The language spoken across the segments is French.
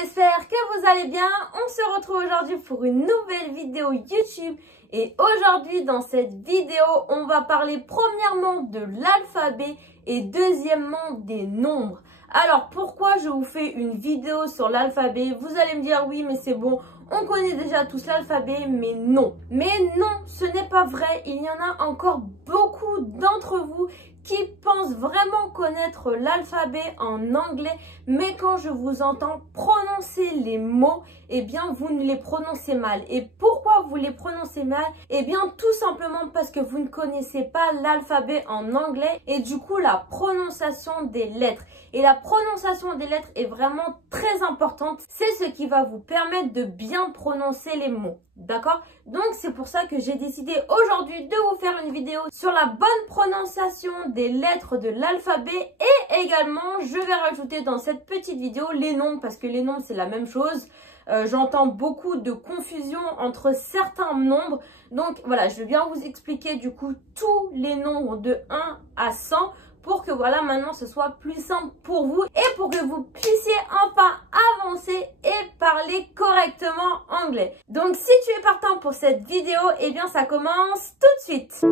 j'espère que vous allez bien. On se retrouve aujourd'hui pour une nouvelle vidéo YouTube. Et aujourd'hui, dans cette vidéo, on va parler premièrement de l'alphabet et deuxièmement des nombres. Alors, pourquoi je vous fais une vidéo sur l'alphabet? Vous allez me dire, oui, mais c'est bon, on connaît déjà tous l'alphabet, mais non. Mais non, ce n'est pas vrai. Il y en a encore beaucoup d'entre vous qui pensent vraiment connaître l'alphabet en anglais, mais quand je vous entends prononcer les mots, eh bien, vous ne les prononcez mal. Et pourquoi vous les prononcez mal? Eh bien, tout simplement parce que vous ne connaissez pas l'alphabet en anglais et du coup, la prononciation des lettres. Et la prononciation des lettres est vraiment très importante. C'est ce qui va vous permettre de bien prononcer les mots. D'accord? Donc, c'est pour ça que j'ai décidé aujourd'hui de vous faire une vidéo sur la bonne prononciation des lettres de l'alphabet. Et également, je vais rajouter dans cette petite vidéo les nombres parce que les nombres, c'est la même chose. J'entends beaucoup de confusion entre certains nombres. Donc, voilà, je vais bien vous expliquer du coup tous les nombres de 1 à 100 pour que voilà, maintenant, ce soit plus simple pour vous et pour que vous puissiez enfin avancer et parler correctement anglais. Donc, si tu es partant pour cette vidéo, eh bien, ça commence tout de suite.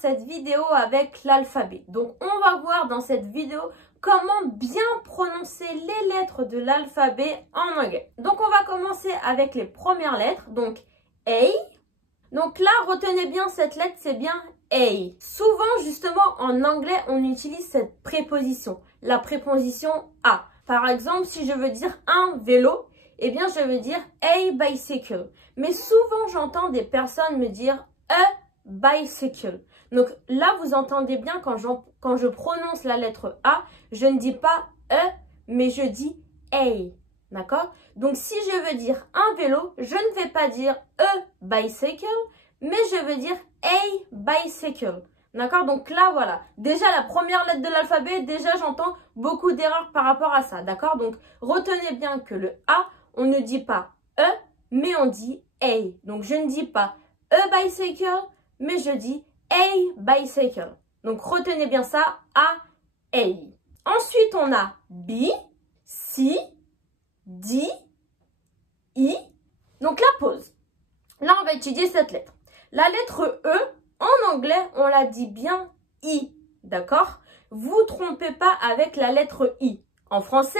Cette vidéo avec l'alphabet. Donc, on va voir dans cette vidéo comment bien prononcer les lettres de l'alphabet en anglais. Donc, on va commencer avec les premières lettres. Donc, A. Donc là, retenez bien cette lettre, c'est bien A. Souvent, justement, en anglais, on utilise cette préposition, la préposition A. Par exemple, si je veux dire un vélo, eh bien, je veux dire a bicycle. Mais souvent, j'entends des personnes me dire a bicycle. Donc là, vous entendez bien quand je prononce la lettre A, je ne dis pas E, mais je dis A. D'accord? Donc si je veux dire un vélo, je ne vais pas dire a bicycle, mais je veux dire a bicycle. D'accord? Donc là, voilà. Déjà, la première lettre de l'alphabet, déjà, j'entends beaucoup d'erreurs par rapport à ça. D'accord? Donc, retenez bien que le A, on ne dit pas E, mais on dit A. Donc, je ne dis pas a bicycle, mais je dis a bicycle. Donc, retenez bien ça, A. Ensuite, on a B, C, D, I. Donc, la pause. Là, on va étudier cette lettre. La lettre E, en anglais, on la dit bien I. D'accord? Vous trompez pas avec la lettre I. En français,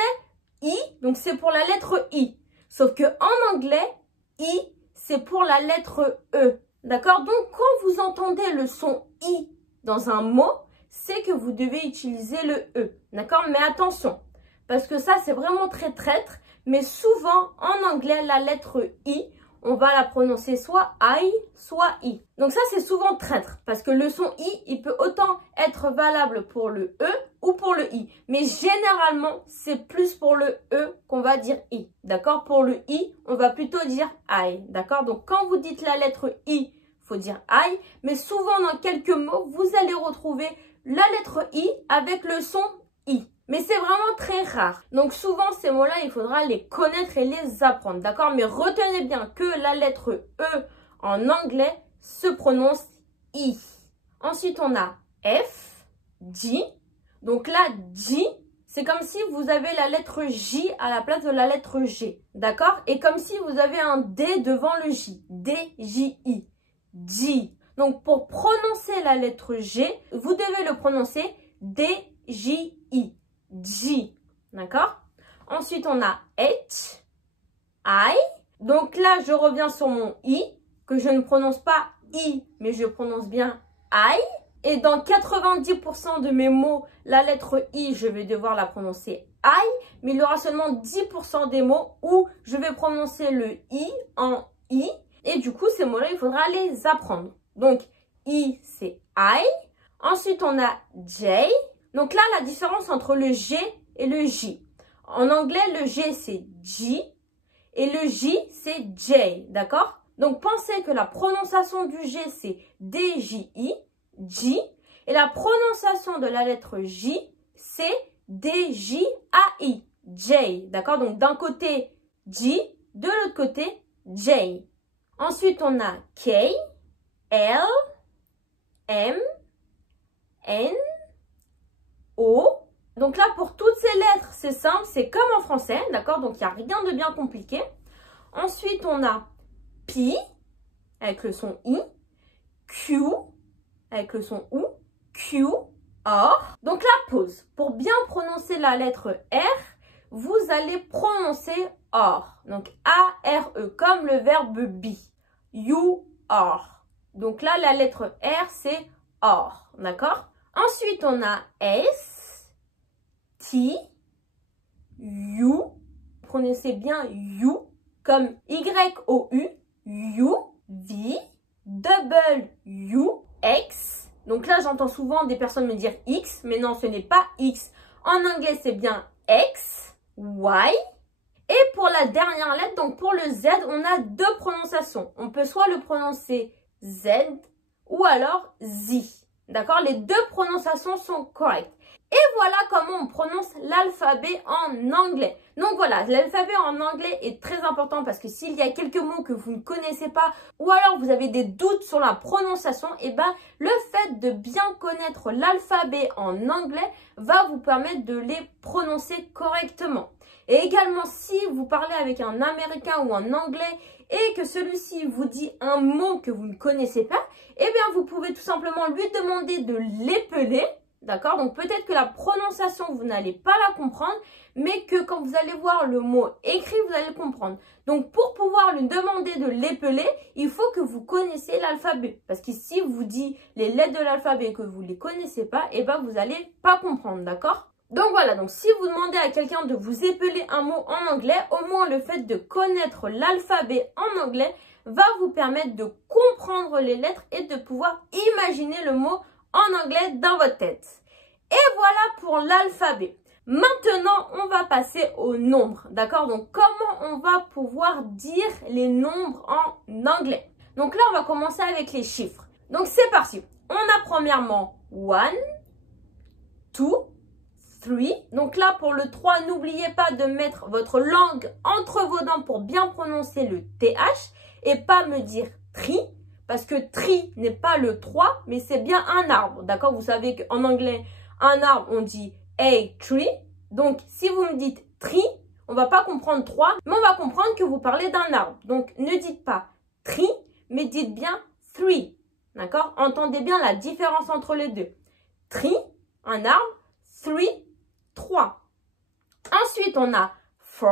I, donc c'est pour la lettre I. Sauf que en anglais, I, c'est pour la lettre E. D'accord? Donc, quand vous entendez le son I dans un mot, c'est que vous devez utiliser le E. D'accord? Mais attention, parce que ça, c'est vraiment très traître. Mais souvent, en anglais, la lettre I, on va la prononcer soit I, soit I. Donc ça, c'est souvent traître, parce que le son I, il peut autant être valable pour le E ou pour le I. Mais généralement, c'est plus pour le E qu'on va dire I. D'accord? Pour le I, on va plutôt dire I. D'accord? Donc quand vous dites la lettre I, faut dire I, mais souvent dans quelques mots, vous allez retrouver la lettre I avec le son I. Mais c'est vraiment très rare. Donc souvent, ces mots-là, il faudra les connaître et les apprendre. D'accord? Mais retenez bien que la lettre E en anglais se prononce I. Ensuite, on a F, G. Donc là, G, c'est comme si vous avez la lettre J à la place de la lettre G. D'accord? Et comme si vous avez un D devant le J. D, J, I. G. Donc, pour prononcer la lettre G, vous devez le prononcer D, J, I. G. D'accord? Ensuite, on a H, I. Donc là, je reviens sur mon I, que je ne prononce pas I, mais je prononce bien I. Et dans 90% de mes mots, la lettre I, je vais devoir la prononcer I. Mais il y aura seulement 10% des mots où je vais prononcer le I en I. Et du coup, ces mots-là, il faudra les apprendre. Donc, I, c'est I. Ensuite, on a J. Donc là, la différence entre le G et le J. En anglais, le G, c'est G. Et le J, c'est J. D'accord? Donc, pensez que la prononciation du G, c'est D-J-I. J. Et la prononciation de la lettre J, c'est D-J-A-I. J. D'accord? Donc d'un côté J, de l'autre côté J. Ensuite, on a K, L, M, N, O. Donc là, pour toutes ces lettres, c'est simple, c'est comme en français, d'accord? Donc, il n'y a rien de bien compliqué. Ensuite, on a P, avec le son I, Q, avec le son OU, Q, R. Donc, la pause. Pour bien prononcer la lettre R, vous allez prononcer R. Donc, A-R-E, comme le verbe be. You are. Donc là, la lettre R, c'est R, d'accord? Ensuite, on a S, T, U. Prononcez bien you, comme Y-O-U, U, V, double U, X. Donc là, j'entends souvent des personnes me dire X, mais non, ce n'est pas X. En anglais, c'est bien X, Y. Et pour la dernière lettre, donc pour le Z, on a deux prononciations. On peut soit le prononcer Z ou alors Z. D'accord? Les deux prononciations sont correctes. Et voilà comment on prononce l'alphabet en anglais. Donc voilà, l'alphabet en anglais est très important parce que s'il y a quelques mots que vous ne connaissez pas ou alors vous avez des doutes sur la prononciation, et ben le fait de bien connaître l'alphabet en anglais va vous permettre de les prononcer correctement. Et également, si vous parlez avec un Américain ou un Anglais et que celui-ci vous dit un mot que vous ne connaissez pas, eh bien, vous pouvez tout simplement lui demander de l'épeler, d'accord? Donc, peut-être que la prononciation, vous n'allez pas la comprendre, mais que quand vous allez voir le mot écrit, vous allez le comprendre. Donc, pour pouvoir lui demander de l'épeler, il faut que vous connaissiez l'alphabet. Parce que si vous dit les lettres de l'alphabet et que vous ne les connaissez pas, eh bien, vous n'allez pas comprendre, d'accord? Donc voilà, donc si vous demandez à quelqu'un de vous épeler un mot en anglais, au moins le fait de connaître l'alphabet en anglais va vous permettre de comprendre les lettres et de pouvoir imaginer le mot en anglais dans votre tête. Et voilà pour l'alphabet. Maintenant, on va passer aux nombres, d'accord? Donc comment on va pouvoir dire les nombres en anglais? Donc là, on va commencer avec les chiffres. Donc c'est parti. On a premièrement 1, 2, 3. Donc là, pour le 3, n'oubliez pas de mettre votre langue entre vos dents pour bien prononcer le TH et pas me dire tri, parce que tri n'est pas le 3, mais c'est bien un arbre. D'accord? Vous savez qu'en anglais, un arbre, on dit a tree. Donc, si vous me dites tri, on va pas comprendre 3, mais on va comprendre que vous parlez d'un arbre. Donc, ne dites pas tri, mais dites bien 3. D'accord? Entendez bien la différence entre les deux. Tri, un arbre, 3, 3. Ensuite, on a 4,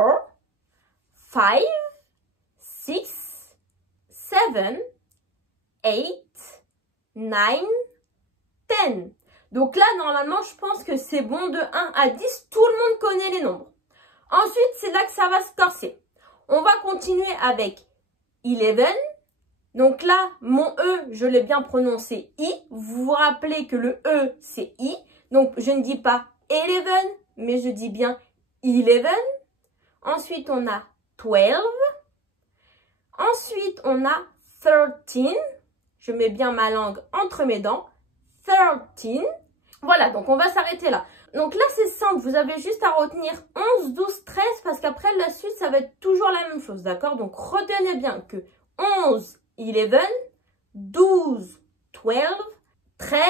5, 6, 7, 8, 9, 10. Donc là, normalement, je pense que c'est bon de 1 à 10. Tout le monde connaît les nombres. Ensuite, c'est là que ça va se corser. On va continuer avec 11. Donc là, mon E, je l'ai bien prononcé I. Vous vous rappelez que le E, c'est I. Donc, je ne dis pas 11, mais je dis bien 11. Ensuite, on a 12. Ensuite, on a 13. Je mets bien ma langue entre mes dents. 13. Voilà, donc on va s'arrêter là. Donc là, c'est simple. Vous avez juste à retenir 11, 12, 13 parce qu'après, la suite, ça va être toujours la même chose, d'accord? Donc, retenez bien que 11, 11, 12, 12, 13,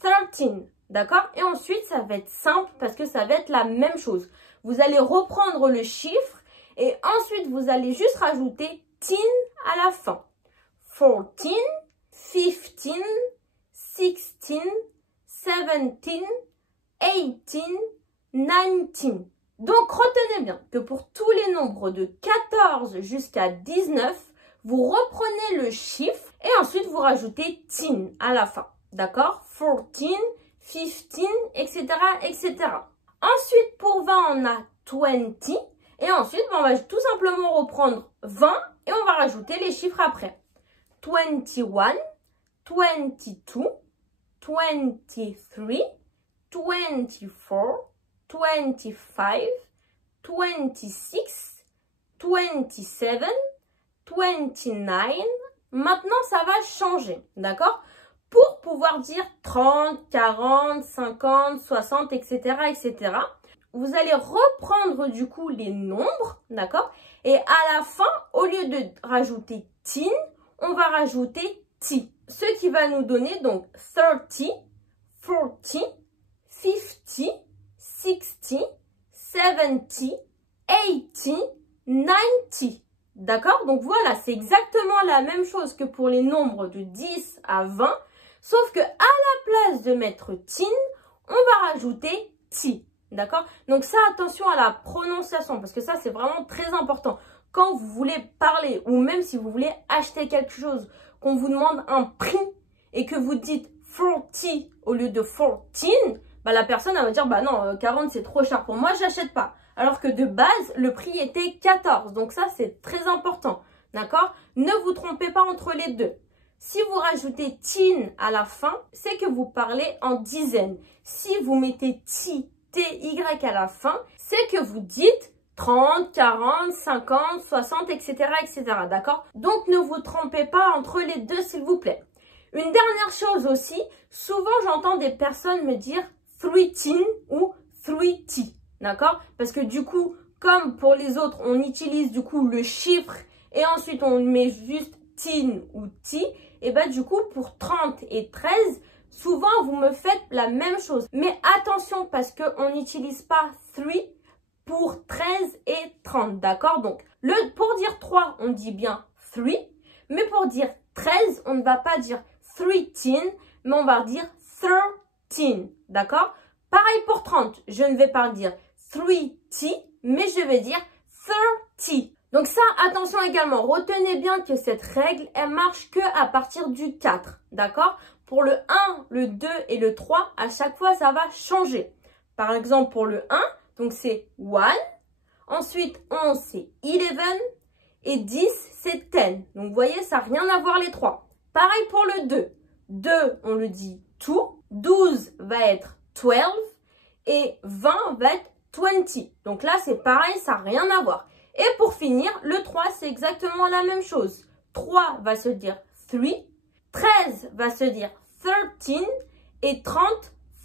13. D'accord? Et ensuite, ça va être simple parce que ça va être la même chose. Vous allez reprendre le chiffre et ensuite, vous allez juste rajouter teen à la fin. 14, 15, 16, 17, 18, 19. Donc, retenez bien que pour tous les nombres de 14 jusqu'à 19, vous reprenez le chiffre et ensuite, vous rajoutez teen à la fin. D'accord? 14, 15, etc., etc. Ensuite, pour 20, on a 20. Et ensuite, on va tout simplement reprendre 20 et on va rajouter les chiffres après. 21, 22, 23, 24, 25, 26, 27, 29. Maintenant, ça va changer, d'accord? Pour pouvoir pouvoir dire 30, 40, 50, 60, etc., etc. Vous allez reprendre du coup les nombres, d'accord? Et à la fin, au lieu de rajouter teen, on va rajouter t. Ce qui va nous donner donc 30, 40, 50, 60, 70, 80, 90. D'accord? Donc voilà, c'est exactement la même chose que pour les nombres de 10 à 20. Sauf que à la place de mettre teen, on va rajouter t. D'accord? Donc ça, attention à la prononciation, parce que ça, c'est vraiment très important. Quand vous voulez parler, ou même si vous voulez acheter quelque chose, qu'on vous demande un prix, et que vous dites 40 au lieu de 14, bah la personne, elle va dire, bah non, 40, c'est trop cher pour moi, j'achète pas. Alors que de base, le prix était 14. Donc ça, c'est très important. D'accord? Ne vous trompez pas entre les deux. Si vous rajoutez teen à la fin, c'est que vous parlez en dizaines. Si vous mettez TY à la fin, c'est que vous dites 30, 40, 50, 60, etc., etc. D'accord? Donc, ne vous trompez pas entre les deux, s'il vous plaît. Une dernière chose aussi, souvent j'entends des personnes me dire 3 ou 3T. D'accord? Parce que du coup, comme pour les autres, on utilise du coup le chiffre et ensuite on met juste teen ou t. Et bah du coup, pour 30 et 13, souvent vous me faites la même chose. Mais attention parce qu'on n'utilise pas 3 pour 13 et 30. D'accord? Donc, pour dire 3, on dit bien 3. Mais pour dire 13, on ne va pas dire 13, mais on va dire 13. D'accord? Pareil pour 30, je ne vais pas dire 3T, mais je vais dire 30. Donc ça, attention également, retenez bien que cette règle, elle marche que à partir du 4, d'accord? Pour le 1, le 2 et le 3, à chaque fois, ça va changer. Par exemple, pour le 1, donc c'est 1, ensuite 11, c'est 11, et 10, c'est 10. Donc vous voyez, ça n'a rien à voir les 3. Pareil pour le 2. 2, on le dit 2, 12 va être 12, et 20 va être 20. Donc là, c'est pareil, ça n'a rien à voir. Et pour finir, le 3, c'est exactement la même chose. 3 va se dire 3, 13 va se dire 13 et 30,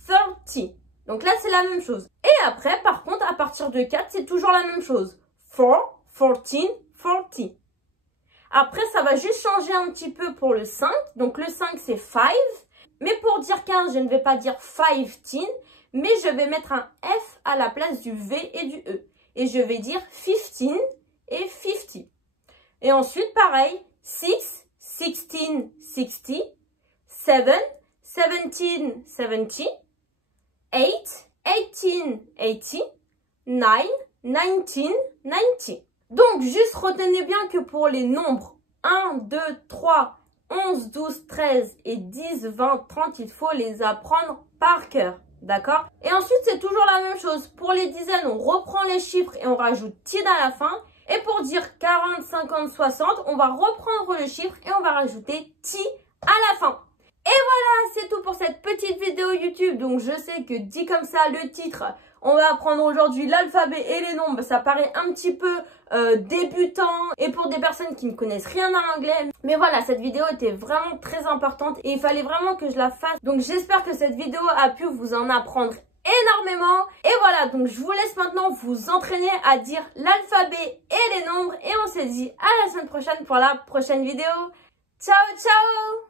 30. Donc là, c'est la même chose. Et après, par contre, à partir de 4, c'est toujours la même chose. 4, 14, 40. Après, ça va juste changer un petit peu pour le 5. Donc le 5, c'est 5. Mais pour dire 15, je ne vais pas dire 15, mais je vais mettre un F à la place du V et du E. Et je vais dire 15 et 50. Et ensuite, pareil, 6, 16, 60, 7, 17, 70, 8, 18, 80, 9, 19, 90. Donc, juste retenez bien que pour les nombres 1, 2, 3, 11, 12, 13 et 10, 20, 30, il faut les apprendre par cœur. D'accord? Et ensuite, c'est toujours la même chose. Pour les dizaines, on reprend les chiffres et on rajoute teen à la fin. Et pour dire 40, 50, 60, on va reprendre le chiffre et on va rajouter t à la fin. Et voilà, c'est tout pour cette petite vidéo YouTube. Donc, je sais que dit comme ça, le titre, on va apprendre aujourd'hui l'alphabet et les nombres. Ça paraît un petit peu débutant et pour des personnes qui ne connaissent rien en anglais. Mais voilà, cette vidéo était vraiment très importante et il fallait vraiment que je la fasse. Donc, j'espère que cette vidéo a pu vous en apprendre énormément. Et voilà, donc je vous laisse maintenant vous entraîner à dire l'alphabet et les nombres. Et on se dit à la semaine prochaine pour la prochaine vidéo. Ciao, ciao!